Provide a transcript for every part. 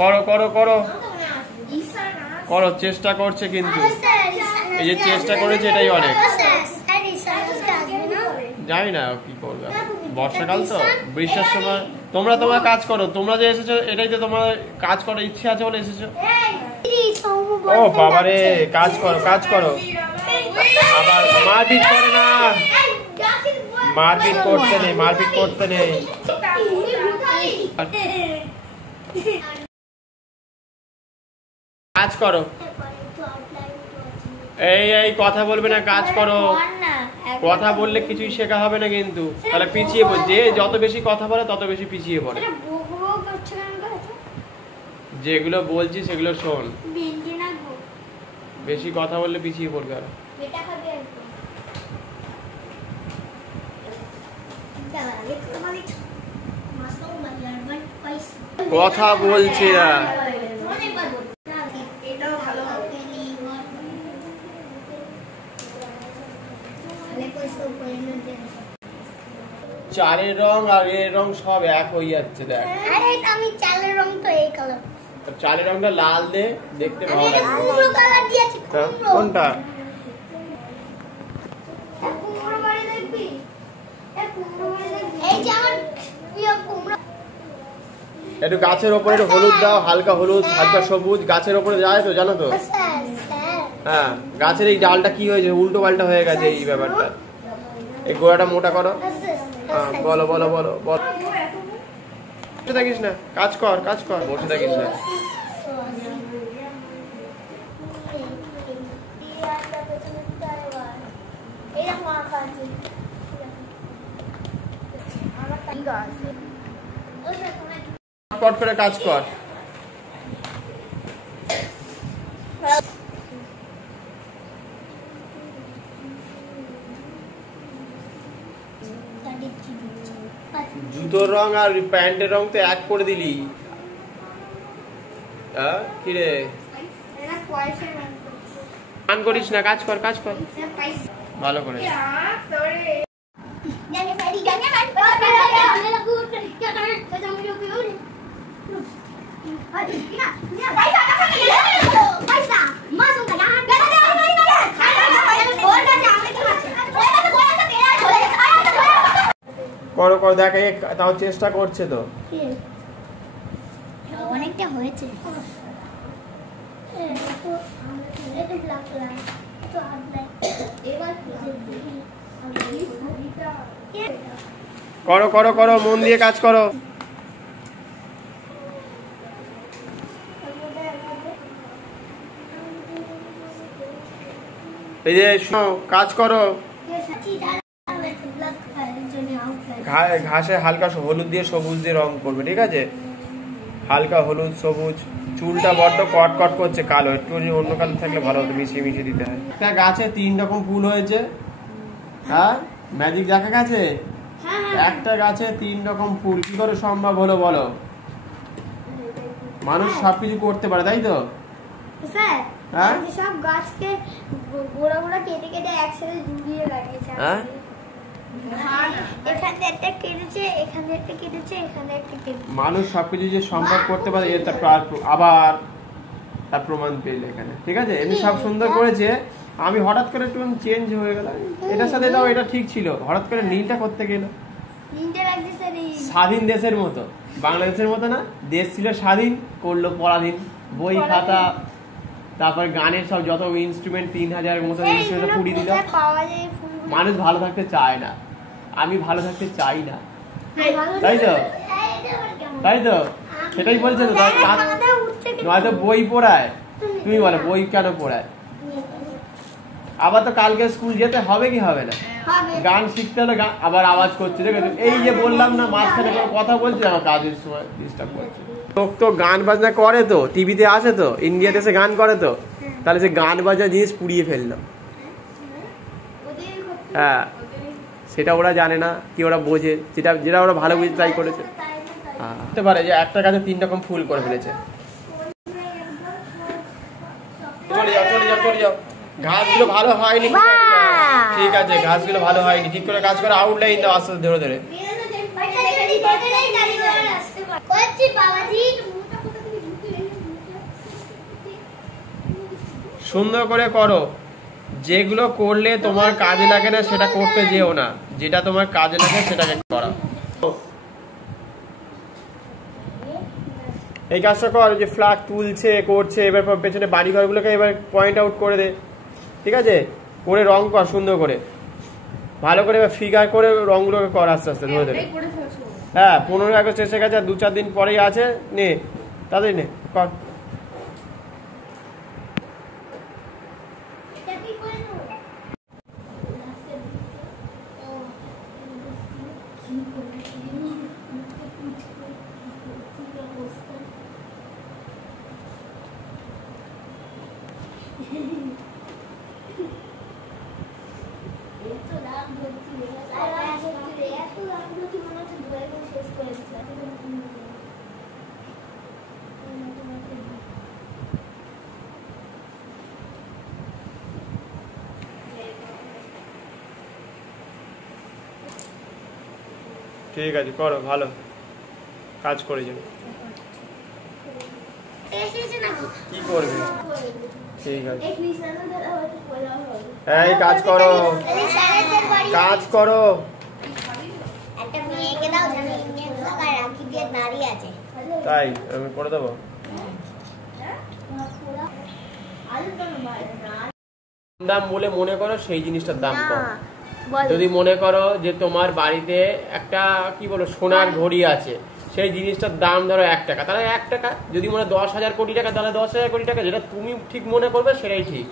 করো করো করো করো, চেষ্টা করছে কিন্তু এই যে চেষ্টা করেছে এটাই অনেক। জানি না কি করবে, বর্ষাকাল তো, বৃষ্টির সময়। তোমরা তোমার কাজ করো, তোমরা যে এসেছো এটাই তো তোমার কাজ করার ইচ্ছে আছে বলে এসেছো। ও বাবারে, কাজ করো কাজ করো। আবার মারপিট করে না, মারপিট করতে নেই, মারপিট করতে নেই। কাজ করো। এই এই কথা বলবে না, কাজ করো। কথা বললে কিছুই শেখা হবে না কিন্তু, তাহলে পিছিয়ে পড়ে। যে যত বেশি কথা বলে তত বেশি পিছিয়ে পড়ে। যেগুলো বলছি সেগুলো শোন, বেশি কথা বললে পিছিয়ে পড়বে। আর কথা বলছি না। চালের রং আর এর রং সব এক হয়ে যাচ্ছে। দেখ, আরে আমি চালের রং তো এই কালার। চালের রংটা লাল দে, দেখতে ভালো লাগবে। কুমড়ো কালার দিয়েছি, কুমড়ো। কোনটা? কুমড়ো বাড়ি দেখবি? এই কুমড়ো বাড়ি দেখবি? এই যে আমার প্রিয় কুমড়ো। একটু গাছের উপরে একটু হলুদ দাও, হালকা হলুদ, হালকা সবুজ। গাছের উপরে যায় তো, জানো তো? হ্যাঁ, গাছের এই ডালটা কি হয়েছে, উল্টো পাল্টা হয়ে গেছে এই ব্যাপারটা। এই গোড়াটা মোটা করো। হ্যাঁ, বলো বলো বলো বলো। বসে থাকিস না, কাজ কর কাজ কর, বসে থাকিস না। পট করে কাজ কর। জুতোর রং আর প্যান্টের রং তো এক করে দিলি। কি রে, গান করিস না, কাজ কর কাজ কর ভালো করে। করো করো, দেখ তাও চেষ্টা করছে তো, অনেকটা হয়েছে। করো করো করো, মন দিয়ে কাজ করো। এই যে কাজ করো। ঘাসে হালকা হলুদ দিয়ে সবুজ দিয়ে রং করবে, ঠিক আছে? হালকা হলুদ সবুজ। চুলটা বড্ড কট কট করছে কালো, একটু অন্য কালার থাকলে ভালো হতো, মিশিয়ে মিশিয়ে দিতে হয়। একটা গাছে 3 রকম ফুল হয়েছে। হ্যাঁ, ম্যাজিক দেখা গেছে। একটা গাছে 3 রকম ফুল কি করে সম্ভব হলো বলো? মানুষ সবকিছু করতে পারে, তাই তো? হ্যাঁ, সব গাছকে গোড়া গোড়া কেটে কেটে একসাথে ঝুলিয়ে লাগিয়েছে। হ্যাঁ, এখানে একটা কেটেছে, এখানে একটা কেটেছে, এখানে একটা কেটেছে। মানুষ সবকিছু যে সম্ভব করতে পারে এটা আবার তার প্রমাণ পেলে এখানে, ঠিক আছে? এমনি সব সুন্দর করেছে, আমি হঠাৎ করে একটু চেঞ্জ হয়ে গেল। এটার সাথে দাও, এটা ঠিক ছিল, হঠাৎ করে নীলটা করতে গেল। স্বাধীন দেশের মতো, বাংলাদেশের মতো না, দেশ ছিল স্বাধীন, করলো পরাধীন। বই খাতা, তারপর গানের সব যত ইনস্ট্রুমেন্ট 3000 মতো ইনস্ট্রুমেন্ট পুড়িয়ে দিল। মানুষ ভালো থাকতে চায় না, আমি ভালো থাকতে চাই না, তাই তো? তাই তো, সেটাই বলছে তো। নয়তো বই পড়ায়, তুমি বলো বই কেন পড়ায়? আবার তো কালকে স্কুল যেতে হবে কি হবে না? গান শিখতে হলে আবার আওয়াজ করছে, দেখো এই যে বললাম না, মাঝখানে কোনো কথা বলছে, আমার কাজের সময় ডিস্টার্ব করছে। তো গান বাজনা করে তো, টিভিতে আসে তো, ইন্ডিয়াতে এসে গান করে তো, তাহলে সে গান বাজনা জিনিস পুড়িয়ে ফেললো। হ্যাঁ, সেটা ওরা জানে না কি, ওরা বোঝে যেটা ওরা ভালো বুঝে ট্রাই করেছে। হতে পারে যে একটা গাছে 3 রকম ফুল করে ফেলেছে। চলে যাও চলে যাও চলে যাও, ঘাসগুলো ভালো হয়নি, ঠিক আছে? ঘাসগুলো ভালো হয়নি, ঠিক করে কাজ করে আউটলাইন দাও আস্তে আস্তে ধরে ধরে। সুন্দর করে করো। যেগুলো করলে তোমার কাজে লাগে না সেটা করতে যেও না, যেটা তোমার কাজে লাগে সেটাকে করো। এই কাজটা কর, যে ফ্ল্যাগ তুলছে করছে, এবার পেছনে বাড়ি ঘরগুলোকে এবার পয়েন্ট আউট করে দে, ঠিক আছে? করে রং কর সুন্দর করে, ভালো করে ফিগার করে রংগুলোকে কর আস্তে আস্তে ধরে ধরে। হ্যাঁ 15 আগস্ট এসে গেছে, আর 2-4 দিন পরেই আছে, নে তাড়াতাড়ি নে কর। ঠিক আছে করো, ভালো কাজ করে যাও। কি করবে? ঠিক আছে, এই কাজ করো, কাজ করো। তাই আমি করে দেবো। দাম বলে মনে করো সেই জিনিসটার দাম কম। যদি মনে করো যে তোমার বাড়িতে একটা কি বলো সোনার ঘড়ি আছে, সেই জিনিসটার দাম ধরো 1 টাকা, তাহলে 1 টাকা। যদি মনে 10,000 কোটি টাকা, তাহলে 10,000 কোটি টাকা। যেটা তুমি ঠিক মনে করবে সেটাই ঠিক।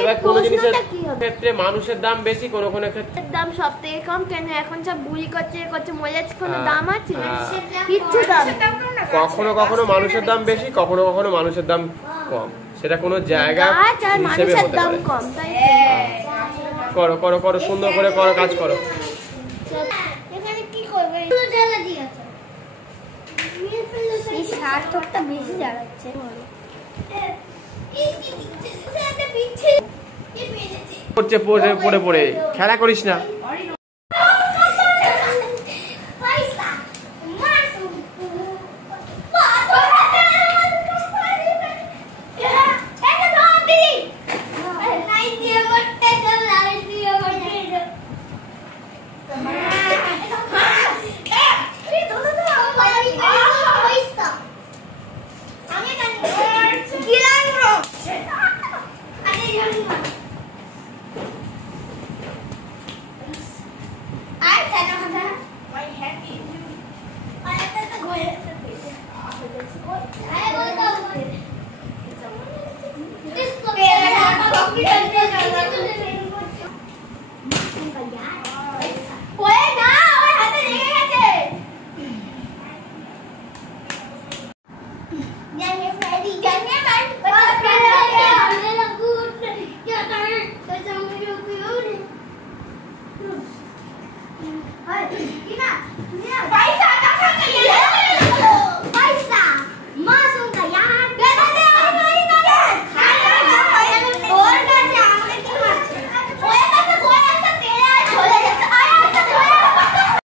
এবার কোনো জিনিসের ক্ষেত্রে মানুষের দাম বেশি, কোনো কোনো ক্ষেত্রে দাম সব থেকে কম। কেন এখন সব ভুল করছে মজা, কোনো দাম আছে? কিচ্ছু দাম। কখনো কখনো মানুষের দাম বেশি, কখনো কখনো মানুষের দাম কম, সেটা কোনো জায়গা হিসেবে হতে পারে। করো করো করো, সুন্দর করে করো, কাজ করো। এখানে কি করবে? এই সার্থকটা বেশি জ্বালাচ্ছে। পড়ছে পড়ে পড়ে পড়ে খেলা করিস না। Yeah.